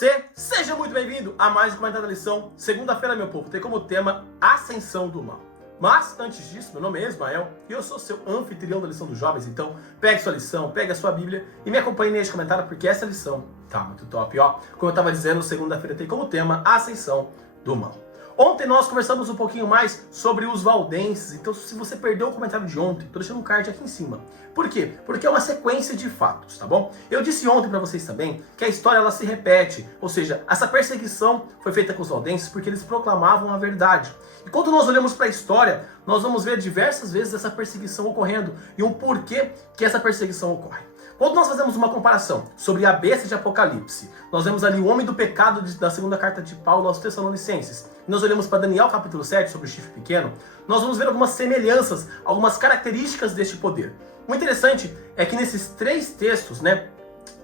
você? Seja muito bem-vindo a mais um comentário da lição. Segunda-feira, meu povo, tem como tema Ascensão do Mal. Mas, antes disso, meu nome é Ismael e eu sou seu anfitrião da lição dos jovens. Então, pegue sua lição, pegue a sua Bíblia e me acompanhe neste comentário porque essa lição tá muito top, ó. Como eu estava dizendo, segunda-feira tem como tema Ascensão do Mal. Ontem nós conversamos um pouquinho mais sobre os valdenses, então se você perdeu o comentário de ontem, tô deixando um card aqui em cima. Por quê? Porque é uma sequência de fatos, tá bom? Eu disse ontem para vocês também que a história ela se repete, ou seja, essa perseguição foi feita com os valdenses porque eles proclamavam a verdade. E quando nós olhamos para a história, nós vamos ver diversas vezes essa perseguição ocorrendo e o porquê que essa perseguição ocorre. Quando nós fazemos uma comparação sobre a besta de Apocalipse, nós vemos ali o homem do pecado da segunda carta de Paulo aos Tessalonicenses, e nós olhamos para Daniel capítulo 7 sobre o chifre pequeno, nós vamos ver algumas semelhanças, algumas características deste poder. O interessante é que nesses três textos,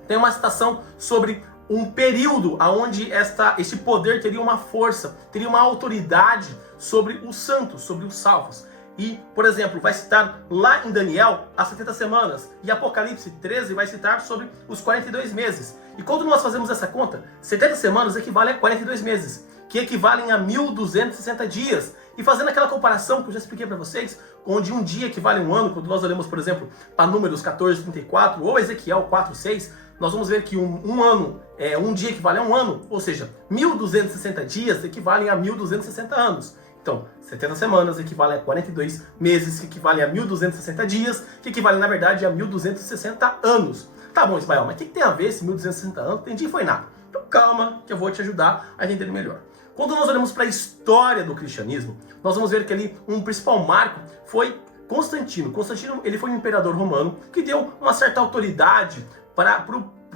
tem uma citação sobre um período onde este poder teria uma força, teria uma autoridade sobre os santos, sobre os salvos. E, por exemplo, vai citar lá em Daniel as 70 semanas, e Apocalipse 13 vai citar sobre os 42 meses. E quando nós fazemos essa conta, 70 semanas equivale a 42 meses, que equivalem a 1.260 dias. E fazendo aquela comparação que eu já expliquei para vocês, onde um dia equivale a um ano, quando nós olhamos, por exemplo, para Números 14:34 ou Ezequiel 4:6, nós vamos ver que um dia equivale a um ano, ou seja, 1.260 dias equivalem a 1.260 anos. Então, 70 semanas equivale a 42 meses, que equivale a 1.260 dias, que equivale, na verdade, a 1.260 anos. Tá bom, Ismael, mas o que tem a ver esse 1.260 anos? Entendi, foi nada. Então calma, que eu vou te ajudar a entender melhor. Quando nós olhamos para a história do cristianismo, nós vamos ver que ali um principal marco foi Constantino. Constantino, ele foi um imperador romano que deu uma certa autoridade para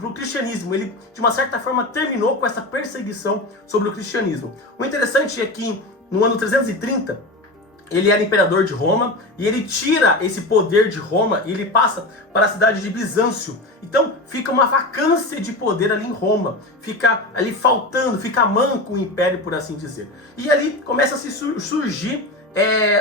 o cristianismo. Ele, de uma certa forma, terminou com essa perseguição sobre o cristianismo. O interessante é que no ano 330, ele era imperador de Roma e ele tira esse poder de Roma e ele passa para a cidade de Bizâncio. Então fica uma vacância de poder ali em Roma, fica ali faltando, fica manco o império, por assim dizer. E ali começa a se surgir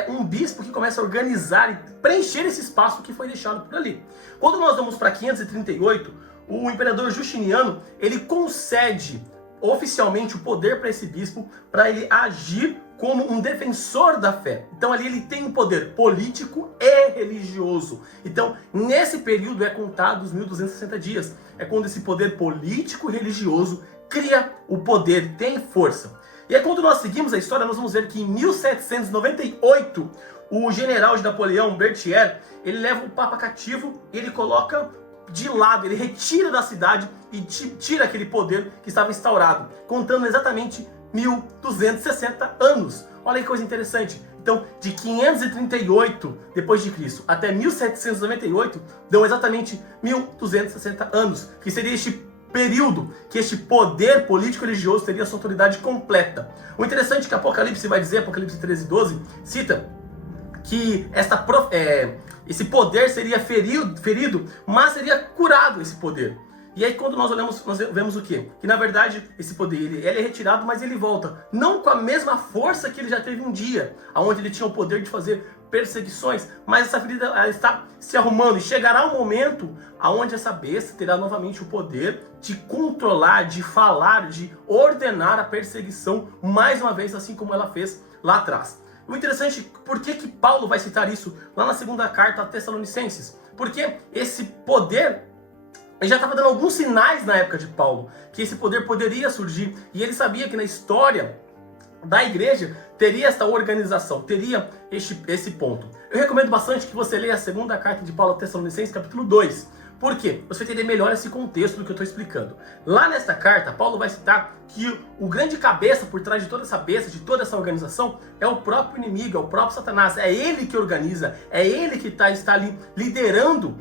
um bispo que começa a organizar e preencher esse espaço que foi deixado por ali. Quando nós vamos para 538, o imperador Justiniano, ele concede oficialmente o poder para esse bispo, para ele agir como um defensor da fé. Então ali ele tem um poder político e religioso. Então nesse período é contado os 1.260 dias. É quando esse poder político e religioso cria o poder, tem força. E aí quando nós seguimos a história, nós vamos ver que em 1798, o general de Napoleão, Berthier, ele leva o Papa cativo e ele coloca de lado, ele retira da cidade e tira aquele poder que estava instaurado, contando exatamente 1.260 anos. Olha que coisa interessante. Então, de 538 depois de Cristo até 1798, dão exatamente 1.260 anos, que seria este período que este poder político religioso teria sua autoridade completa. O interessante é que Apocalipse vai dizer, Apocalipse 13:12, cita que esse poder seria ferido, mas seria curado esse poder. E aí quando nós olhamos, nós vemos o quê? Que na verdade esse poder ele é retirado, mas ele volta. Não com a mesma força que ele já teve um dia, onde ele tinha o poder de fazer perseguições, mas essa ferida ela está se arrumando e chegará um momento onde essa besta terá novamente o poder de controlar, de falar, de ordenar a perseguição mais uma vez, assim como ela fez lá atrás. O interessante, por que Paulo vai citar isso lá na segunda carta a Tessalonicenses? Porque esse poder, ele já estava dando alguns sinais na época de Paulo, que esse poder poderia surgir, e ele sabia que na história da igreja teria essa organização, teria esse ponto. Eu recomendo bastante que você leia a segunda carta de Paulo a Tessalonicenses, capítulo 2. Por quê? Você vai entender melhor esse contexto do que eu estou explicando. Lá nesta carta, Paulo vai citar que o grande cabeça por trás de toda essa besta, de toda essa organização, é o próprio inimigo, é o próprio Satanás. É ele que organiza, é ele que está ali liderando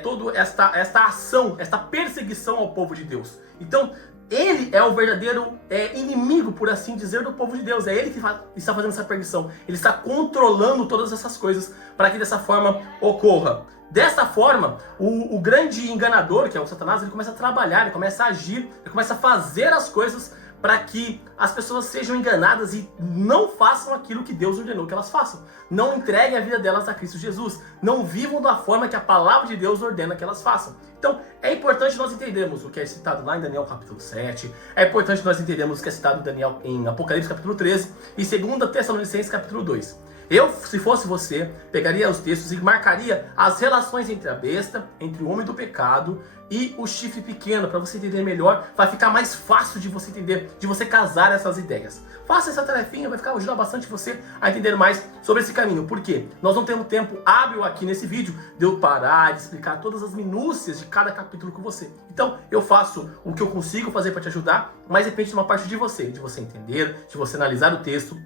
toda esta ação, esta perseguição ao povo de Deus. Então, ele é o verdadeiro inimigo, por assim dizer, do povo de Deus. É ele que está fazendo essa perseguição. Ele está controlando todas essas coisas para que dessa forma ocorra. Dessa forma, o grande enganador, que é o Satanás, ele começa a trabalhar, ele começa a agir, ele começa a fazer as coisas para que as pessoas sejam enganadas e não façam aquilo que Deus ordenou que elas façam. Não entreguem a vida delas a Cristo Jesus. Não vivam da forma que a palavra de Deus ordena que elas façam. Então, é importante nós entendermos o que é citado lá em Daniel capítulo 7. É importante nós entendermos o que é citado em Apocalipse capítulo 13 e 2 Tessalonicenses capítulo 2. Eu, se fosse você, pegaria os textos e marcaria as relações entre a besta, entre o homem do pecado e o chifre pequeno, para você entender melhor. Vai ficar mais fácil de você entender, de você casar essas ideias. Faça essa tarefinha, vai ajudar bastante você a entender mais sobre esse caminho. Por quê? Nós não temos tempo hábil aqui nesse vídeo de eu parar, de explicar todas as minúcias de cada capítulo com você. Então, eu faço o que eu consigo fazer para te ajudar, mas depende de uma parte de você entender, de você analisar o texto,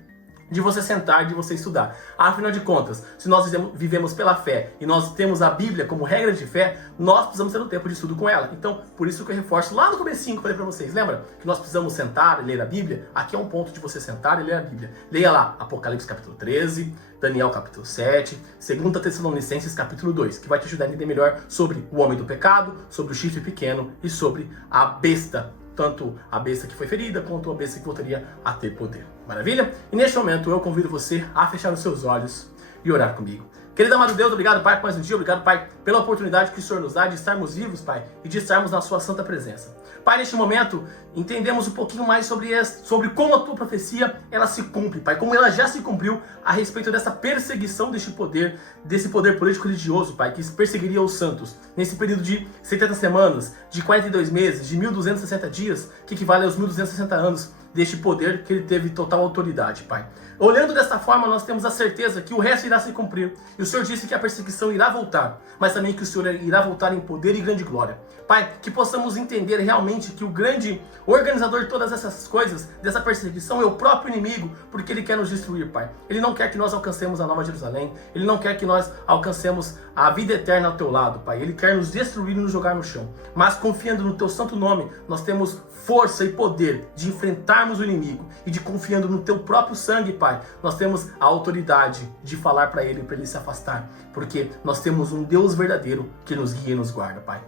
de você sentar, de você estudar. Afinal de contas, se nós vivemos pela fé e nós temos a Bíblia como regra de fé, nós precisamos ter um tempo de estudo com ela. Então, por isso que eu reforço lá no comecinho que eu falei para vocês. Lembra que nós precisamos sentar e ler a Bíblia? Aqui é um ponto de você sentar e ler a Bíblia. Leia lá Apocalipse capítulo 13, Daniel capítulo 7, 2 Tessalonicenses capítulo 2, que vai te ajudar a entender melhor sobre o homem do pecado, sobre o chifre pequeno e sobre a besta. Tanto a besta que foi ferida, quanto a besta que voltaria a ter poder. Maravilha? E neste momento eu convido você a fechar os seus olhos e orar comigo. Querido amado Deus, obrigado, Pai, por mais um dia. Obrigado, Pai, pela oportunidade que o Senhor nos dá de estarmos vivos, Pai, e de estarmos na sua santa presença. Pai, neste momento, entendemos um pouquinho mais sobre como a tua profecia, ela se cumpre, Pai, como ela já se cumpriu a respeito dessa perseguição desse poder político religioso, Pai, que perseguiria os santos nesse período de 70 semanas, de 42 meses, de 1260 dias, que equivale aos 1260 anos deste poder que ele teve total autoridade, Pai. Olhando desta forma, nós temos a certeza que o resto irá se cumprir. E o Senhor disse que a perseguição irá voltar, mas também que o Senhor irá voltar em poder e grande glória. Pai, que possamos entender realmente que o grande organizador de todas essas coisas, dessa perseguição, é o próprio inimigo, porque ele quer nos destruir, Pai. Ele não quer que nós alcancemos a Nova Jerusalém, ele não quer que nós alcancemos a vida eterna ao teu lado, Pai. Ele quer nos destruir e nos jogar no chão. Mas confiando no teu santo nome, nós temos força e poder de enfrentarmos o inimigo e de confiando no teu próprio sangue, Pai, nós temos a autoridade de falar para ele se afastar, porque nós temos um Deus verdadeiro que nos guia e nos guarda, Pai.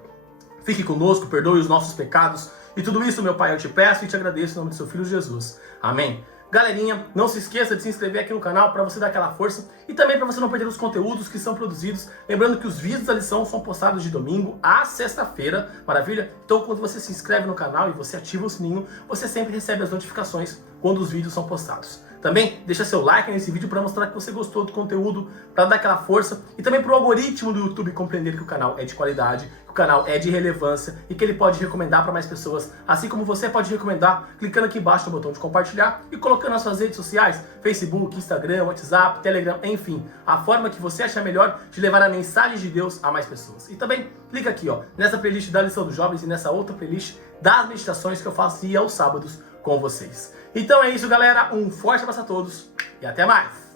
Fique conosco, perdoe os nossos pecados e tudo isso, meu Pai, eu te peço e te agradeço em nome do seu Filho Jesus. Amém. Galerinha, não se esqueça de se inscrever aqui no canal para você dar aquela força e também para você não perder os conteúdos que são produzidos. Lembrando que os vídeos da lição são postados de domingo a sexta-feira, maravilha? Então quando você se inscreve no canal e você ativa o sininho, você sempre recebe as notificações quando os vídeos são postados. Também deixa seu like nesse vídeo para mostrar que você gostou do conteúdo, para dar aquela força e também para o algoritmo do YouTube compreender que o canal é de qualidade, que o canal é de relevância e que ele pode recomendar para mais pessoas, assim como você pode recomendar clicando aqui embaixo no botão de compartilhar e colocando nas suas redes sociais, Facebook, Instagram, WhatsApp, Telegram, enfim, a forma que você achar melhor de levar a mensagem de Deus a mais pessoas. E também clica aqui, ó, nessa playlist da lição dos jovens e nessa outra playlist das meditações que eu faço aos sábados com vocês. Então é isso, galera. Um forte abraço a todos e até mais!